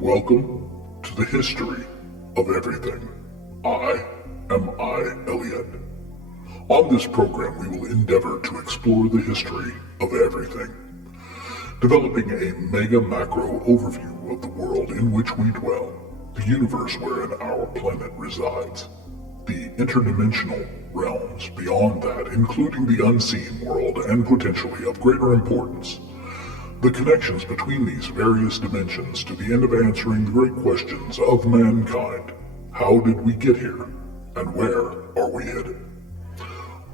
Welcome to the history of everything. I am Elead. On this program, we will endeavor to explore the history of everything, developing a mega-macro overview of the world in which we dwell, the universe wherein our planet resides, the interdimensional realms beyond that, including the unseen world and potentially of greater importance, the connections between these various dimensions to the end of answering the great questions of mankind. How did we get here? And where are we headed?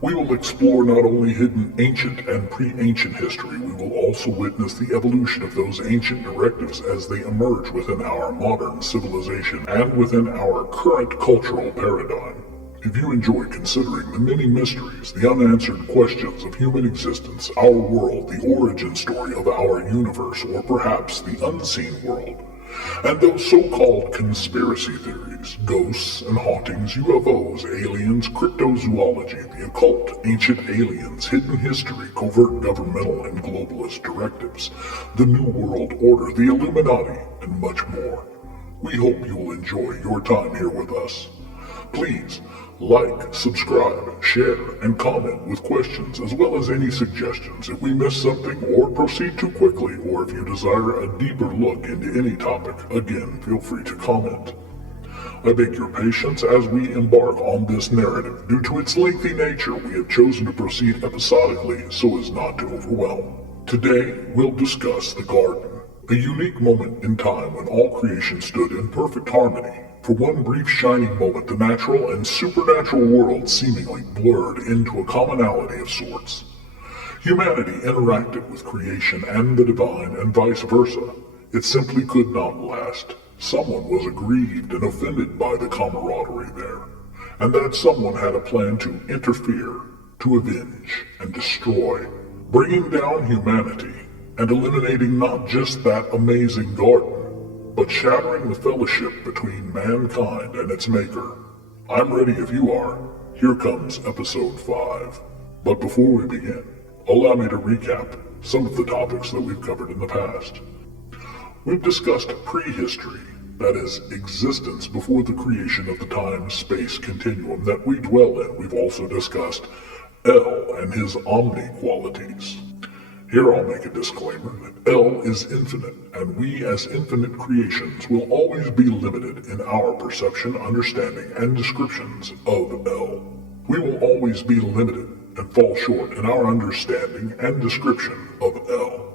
We will explore not only hidden ancient and pre-ancient history, we will also witness the evolution of those ancient directives as they emerge within our modern civilization and within our current cultural paradigm. If you enjoy considering the many mysteries, the unanswered questions of human existence, our world, the origin story of our universe, or perhaps the unseen world, and those so-called conspiracy theories, ghosts and hauntings, UFOs, aliens, cryptozoology, the occult, ancient aliens, hidden history, covert governmental and globalist directives, the New World Order, the Illuminati, and much more. We hope you will enjoy your time here with us. Please like, subscribe, share, and comment with questions as well as any suggestions if we miss something or proceed too quickly, or if you desire a deeper look into any topic. Again, feel free to comment. I beg your patience as we embark on this narrative. Due to its lengthy nature, we have chosen to proceed episodically so as not to overwhelm. Today, we'll discuss the garden, a unique moment in time when all creation stood in perfect harmony. For one brief shining moment, the natural and supernatural worlds seemingly blurred into a commonality of sorts. Humanity interacted with creation and the divine, and vice versa. It simply could not last. Someone was aggrieved and offended by the camaraderie there, and that someone had a plan to interfere, to avenge, and destroy, bringing down humanity, and eliminating not just that amazing garden, but shattering the fellowship between mankind and its maker. I'm ready if you are. Here comes episode 5. But before we begin, allow me to recap some of the topics that we've covered in the past. We've discussed prehistory, that is, existence before the creation of the time-space continuum that we dwell in. We've also discussed El and his omni-qualities. Here I'll make a disclaimer that El is infinite, and we as infinite creations will always be limited in our perception, understanding, and descriptions of El. We will always be limited and fall short in our understanding and description of El.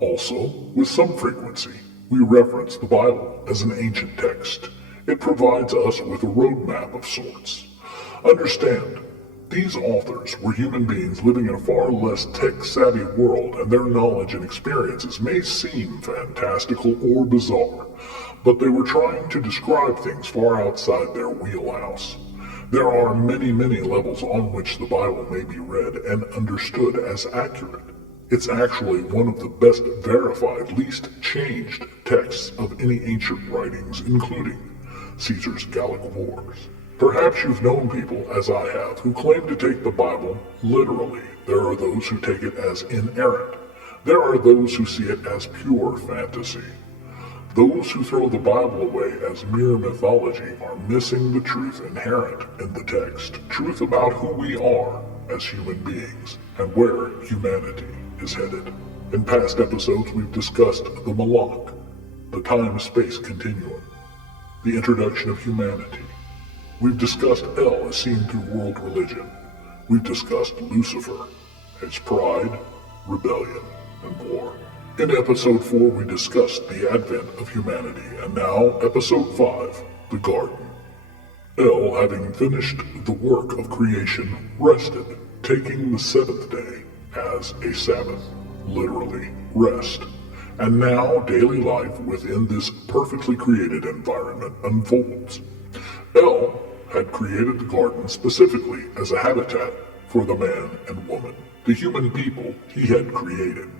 Also, with some frequency, we reference the Bible as an ancient text. It provides us with a roadmap of sorts. Understand, these authors were human beings living in a far less tech-savvy world, and their knowledge and experiences may seem fantastical or bizarre, but they were trying to describe things far outside their wheelhouse. There are many levels on which the Bible may be read and understood as accurate. It's actually one of the best verified, least changed texts of any ancient writings, including Caesar's Gallic Wars. Perhaps you've known people, as I have, who claim to take the Bible literally. There are those who take it as inerrant. There are those who see it as pure fantasy. Those who throw the Bible away as mere mythology are missing the truth inherent in the text, truth about who we are as human beings and where humanity is headed. In past episodes, we've discussed the Malak, the time-space continuum, the introduction of humanity. We've discussed El as seen through world religion. We've discussed Lucifer, his pride, rebellion, and war. In episode 4, we discussed the advent of humanity, and now, episode 5, the garden. El, having finished the work of creation, rested, taking the seventh day as a Sabbath, literally, rest. And now, daily life within this perfectly created environment unfolds. El had created the garden specifically as a habitat for the man and woman, the human people he had created.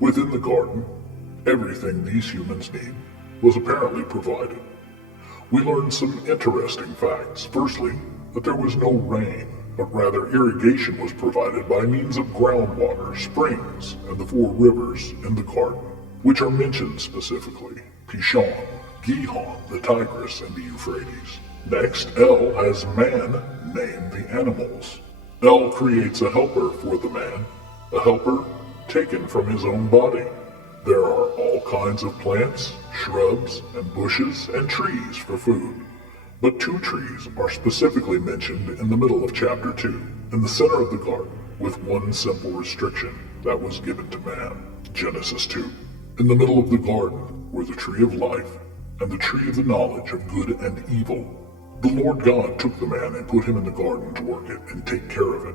Within the garden, everything these humans need was apparently provided. We learned some interesting facts. Firstly, that there was no rain, but rather irrigation was provided by means of groundwater, springs, and the 4 rivers in the garden, which are mentioned specifically. Kishon, Gihon, the Tigris, and the Euphrates. Next, El has man name the animals. El creates a helper for the man, a helper taken from his own body. There are all kinds of plants, shrubs, and bushes, and trees for food. But 2 trees are specifically mentioned in the middle of chapter 2, in the center of the garden, with one simple restriction that was given to man. Genesis 2. In the middle of the garden were the tree of life and the tree of the knowledge of good and evil. The Lord God took the man and put him in the garden to work it and take care of it.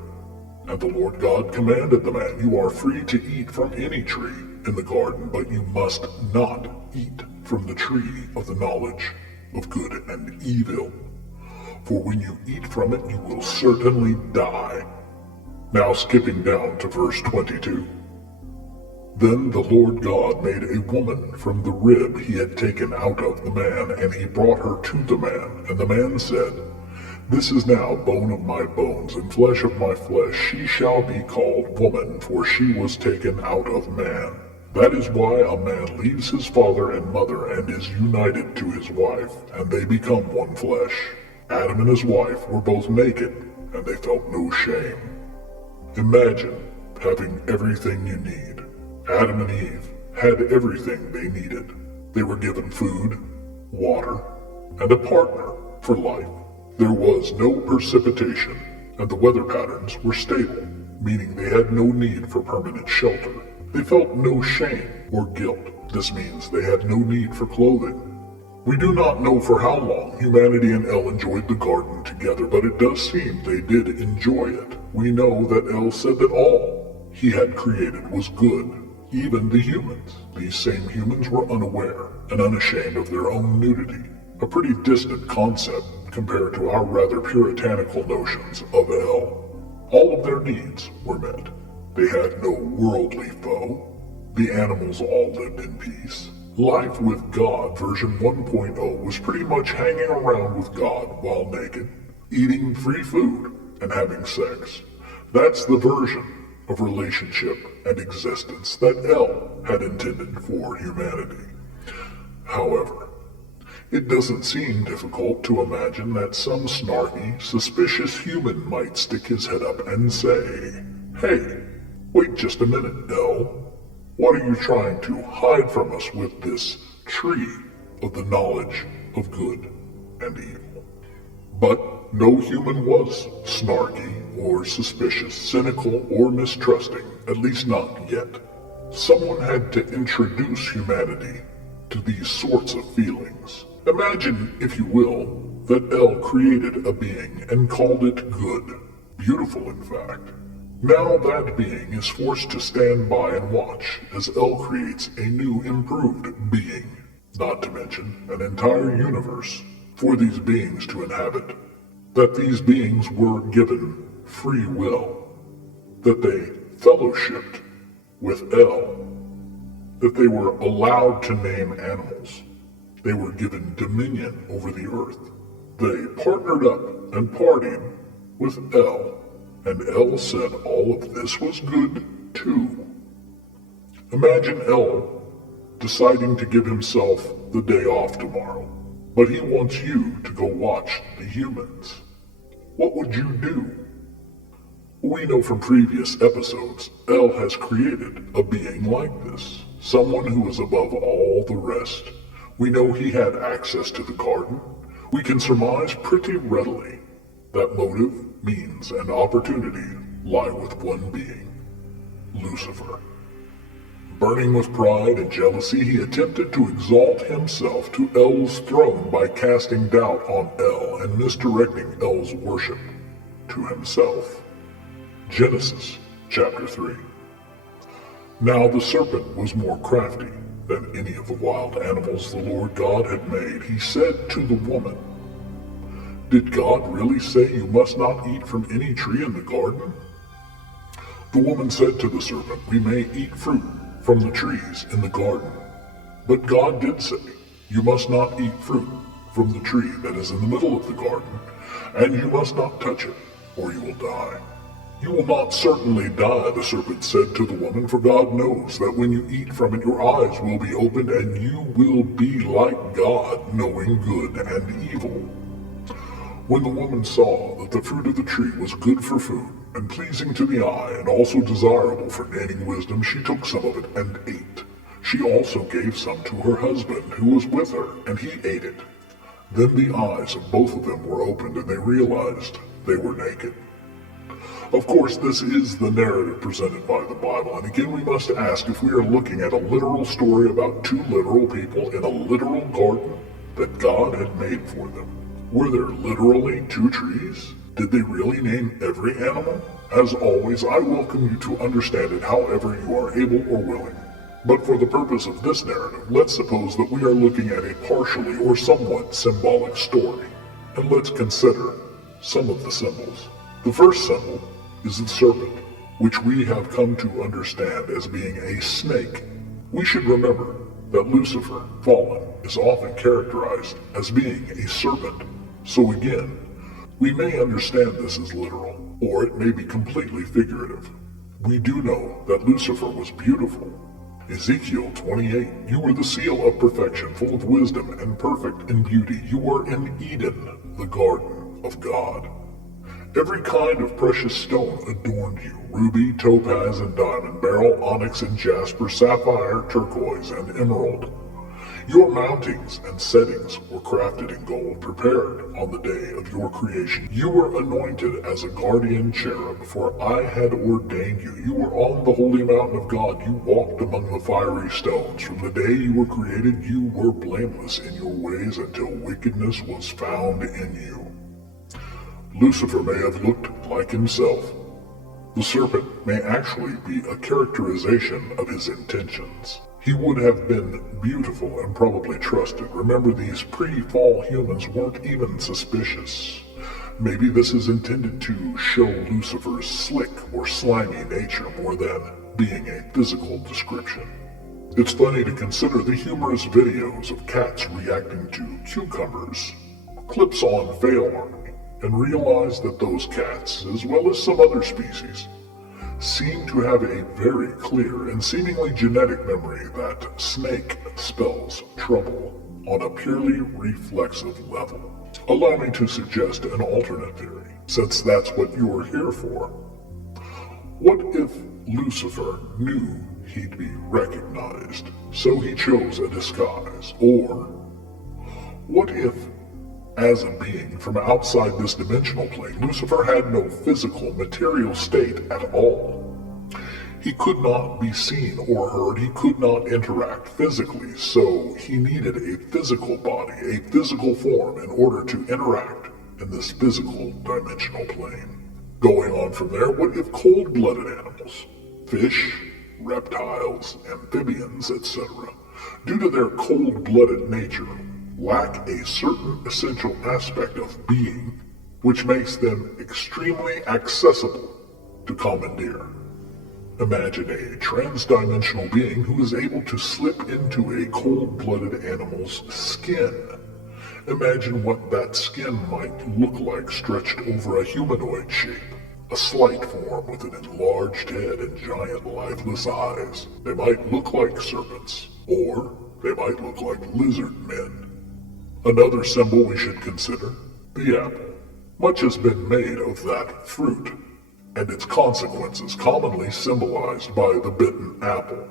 And the Lord God commanded the man, "You are free to eat from any tree in the garden, but you must not eat from the tree of the knowledge of good and evil. For when you eat from it, you will certainly die." Now skipping down to verse 22. Then the Lord God made a woman from the rib he had taken out of the man, and he brought her to the man. And the man said, "This is now bone of my bones and flesh of my flesh. She shall be called woman, for she was taken out of man. That is why a man leaves his father and mother and is united to his wife, and they become one flesh." Adam and his wife were both naked, and they felt no shame. Imagine having everything you need. Adam and Eve had everything they needed. They were given food, water, and a partner for life. There was no precipitation, and the weather patterns were stable, meaning they had no need for permanent shelter. They felt no shame or guilt. This means they had no need for clothing. We do not know for how long humanity and El enjoyed the garden together, but it does seem they did enjoy it. We know that El said that all he had created was good. Even the humans. These same humans were unaware and unashamed of their own nudity, a pretty distant concept compared to our rather puritanical notions of El. All of their needs were met. They had no worldly foe. The animals all lived in peace. Life with God version 1.0 was pretty much hanging around with God while naked, eating free food, and having sex. That's the version of relationship and existence that El had intended for humanity. However, it doesn't seem difficult to imagine that some snarky, suspicious human might stick his head up and say, "Hey, wait just a minute, El. What are you trying to hide from us with this tree of the knowledge of good and evil?" But no human was snarky or suspicious, cynical or mistrusting, at least not yet. Someone had to introduce humanity to these sorts of feelings. Imagine, if you will, that El created a being and called it good. Beautiful, in fact. Now that being is forced to stand by and watch as El creates a new, improved being, not to mention an entire universe for these beings to inhabit. That these beings were given free will, that they fellowshipped with El, that they were allowed to name animals, they were given dominion over the earth. They partnered up and partied with El, and El said all of this was good too. Imagine El deciding to give himself the day off tomorrow, but he wants you to go watch the humans. What would you do? We know from previous episodes, El has created a being like this, someone who is above all the rest. We know he had access to the garden. We can surmise pretty readily that motive, means, and opportunity lie with one being, Lucifer. Burning with pride and jealousy, he attempted to exalt himself to El's throne by casting doubt on El and misdirecting El's worship to himself. Genesis chapter 3. Now the serpent was more crafty than any of the wild animals the Lord God had made. He said to the woman, "Did God really say you must not eat from any tree in the garden?" The woman said to the serpent, "We may eat fruit from the trees in the garden. But God did say, you must not eat fruit from the tree that is in the middle of the garden, and you must not touch it, or you will die." You will not certainly die, the serpent said to the woman, for God knows that when you eat from it, your eyes will be opened, and you will be like God, knowing good and evil. When the woman saw that the fruit of the tree was good for food, and pleasing to the eye, and also desirable for gaining wisdom, she took some of it and ate. She also gave some to her husband, who was with her, and he ate it. Then the eyes of both of them were opened, and they realized they were naked. Of course, this is the narrative presented by the Bible, and again we must ask if we are looking at a literal story about two literal people in a literal garden that God had made for them. Were there literally two trees? Did they really name every animal? As always, I welcome you to understand it however you are able or willing. But for the purpose of this narrative, let's suppose that we are looking at a partially or somewhat symbolic story, and let's consider some of the symbols. The first symbol is the serpent, which we have come to understand as being a snake. We should remember that Lucifer, fallen, is often characterized as being a serpent. So again, we may understand this as literal, or it may be completely figurative. We do know that Lucifer was beautiful. Ezekiel 28, you were the seal of perfection, full of wisdom and perfect in beauty. You were in Eden, the garden of God. Every kind of precious stone adorned you, ruby, topaz, and diamond, beryl, onyx, and jasper, sapphire, turquoise, and emerald. Your mountings and settings were crafted in gold, prepared on the day of your creation. You were anointed as a guardian cherub, for I had ordained you. You were on the holy mountain of God. You walked among the fiery stones. From the day you were created, you were blameless in your ways until wickedness was found in you. Lucifer may have looked like himself. The serpent may actually be a characterization of his intentions. He would have been beautiful and probably trusted. Remember, these pre-fall humans weren't even suspicious. Maybe this is intended to show Lucifer's slick or slimy nature more than being a physical description. It's funny to consider the humorous videos of cats reacting to cucumbers, clips on fail army, and realize that those cats, as well as some other species, seem to have a very clear and seemingly genetic memory that snake spells trouble on a purely reflexive level. Allow me to suggest an alternate theory, since that's what you're here for. What if Lucifer knew he'd be recognized, so he chose a disguise? Or what if, as a being from outside this dimensional plane, Lucifer had no physical, material state at all? He could not be seen or heard. He could not interact physically, so he needed a physical body, a physical form, in order to interact in this physical dimensional plane. Going on from there, what if cold-blooded animals, fish, reptiles, amphibians, etc., due to their cold-blooded nature, lack a certain essential aspect of being, which makes them extremely accessible to commandeer? Imagine a trans-dimensional being who is able to slip into a cold-blooded animal's skin. Imagine what that skin might look like stretched over a humanoid shape. A slight form with an enlarged head and giant lifeless eyes. They might look like serpents, or they might look like lizard men. Another symbol we should consider, the apple. Much has been made of that fruit, and its consequences commonly symbolized by the bitten apple.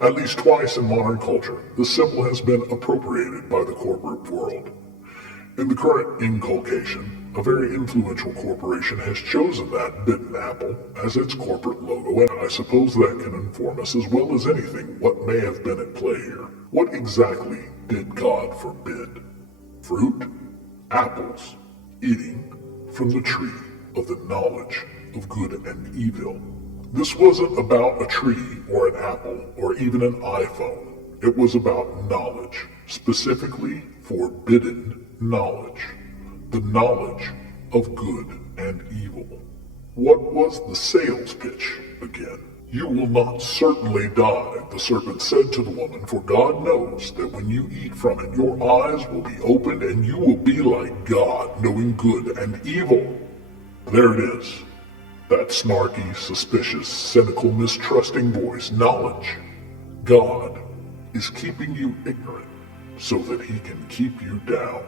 At least twice in modern culture, the symbol has been appropriated by the corporate world. In the current inculcation, a very influential corporation has chosen that bitten apple as its corporate logo, and I suppose that can inform us as well as anything what may have been at play here. What exactly did God forbid? Fruit, apples, eating from the tree of the knowledge of good and evil. This wasn't about a tree or an apple or even an iPhone. It was about knowledge, specifically forbidden knowledge. The knowledge of good and evil. What was the sales pitch again? You will not certainly die, the serpent said to the woman, for God knows that when you eat from it, your eyes will be opened and you will be like God, knowing good and evil. There it is. That snarky, suspicious, cynical, mistrusting voice, knowledge. God is keeping you ignorant so that he can keep you down.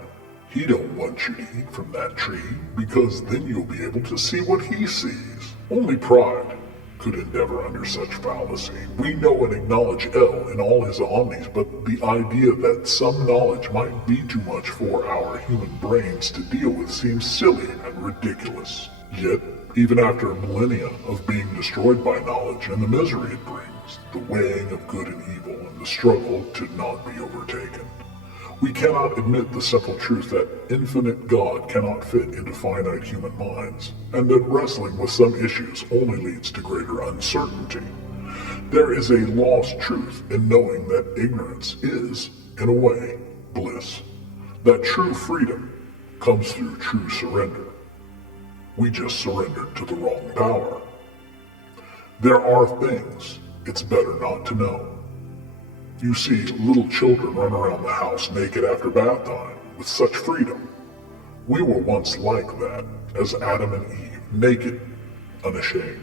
He don't want you to eat from that tree because then you'll be able to see what he sees. Only pride could endeavor under such fallacy. We know and acknowledge El in all his omnis, but the idea that some knowledge might be too much for our human brains to deal with seems silly and ridiculous. Yet, even after millennia of being destroyed by knowledge and the misery it brings, the weighing of good and evil and the struggle to not be overtaken, we cannot admit the simple truth that infinite God cannot fit into finite human minds, and that wrestling with some issues only leads to greater uncertainty. There is a lost truth in knowing that ignorance is, in a way, bliss. That true freedom comes through true surrender. We just surrendered to the wrong power. There are things it's better not to know. You see little children run around the house naked after bath time with such freedom. We were once like that as Adam and Eve, naked, unashamed.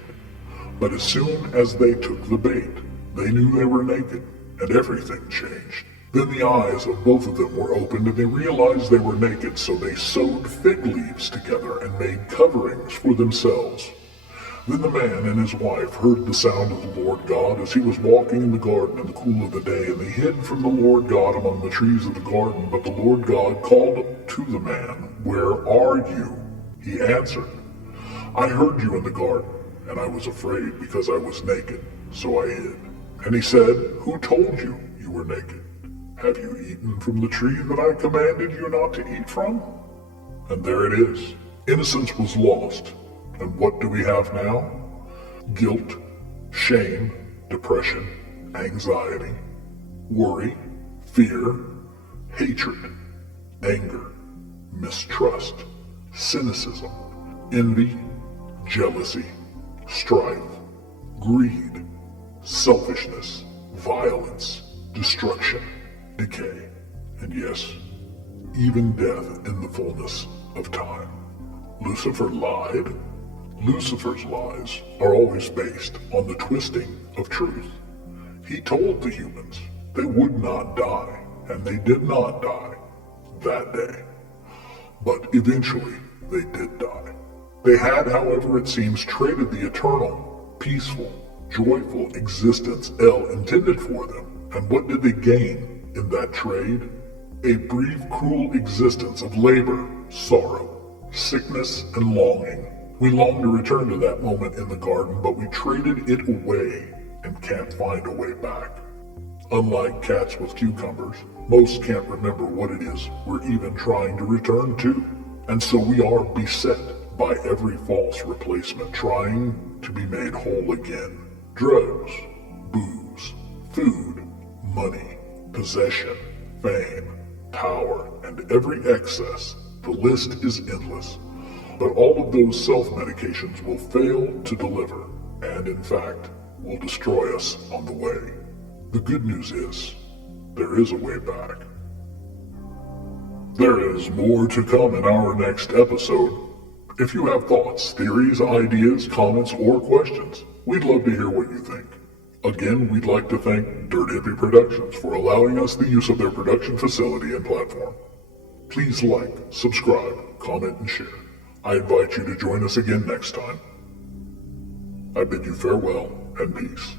But as soon as they took the bait, they knew they were naked, and everything changed. Then the eyes of both of them were opened and they realized they were naked, so they sewed fig leaves together and made coverings for themselves. Then the man and his wife heard the sound of the Lord God as he was walking in the garden in the cool of the day, and they hid from the Lord God among the trees of the garden. But the Lord God called to the man, "Where are you?" He answered, "I heard you in the garden, and I was afraid because I was naked, so I hid." And he said, "Who told you you were naked? Have you eaten from the tree that I commanded you not to eat from?" And there it is. Innocence was lost. And what do we have now? Guilt, shame, depression, anxiety, worry, fear, hatred, anger, mistrust, cynicism, envy, jealousy, strife, greed, selfishness, violence, destruction, decay, and yes, even death in the fullness of time. Lucifer lied. Lucifer's lies are always based on the twisting of truth. He told the humans they would not die, and they did not die that day. But eventually, they did die. They had, however it seems, traded the eternal, peaceful, joyful existence El intended for them. And what did they gain in that trade? A brief, cruel existence of labor, sorrow, sickness, and longing. We long to return to that moment in the garden, but we traded it away and can't find a way back. Unlike cats with cucumbers, most can't remember what it is we're even trying to return to. And so we are beset by every false replacement trying to be made whole again. Drugs, booze, food, money, possession, fame, power, and every excess. The list is endless. But all of those self-medications will fail to deliver, and in fact, will destroy us on the way. The good news is, there is a way back. There is more to come in our next episode. If you have thoughts, theories, ideas, comments, or questions, we'd love to hear what you think. Again, we'd like to thank Dirt Hippie Productions for allowing us the use of their production facility and platform. Please like, subscribe, comment, and share. I invite you to join us again next time. I bid you farewell and peace.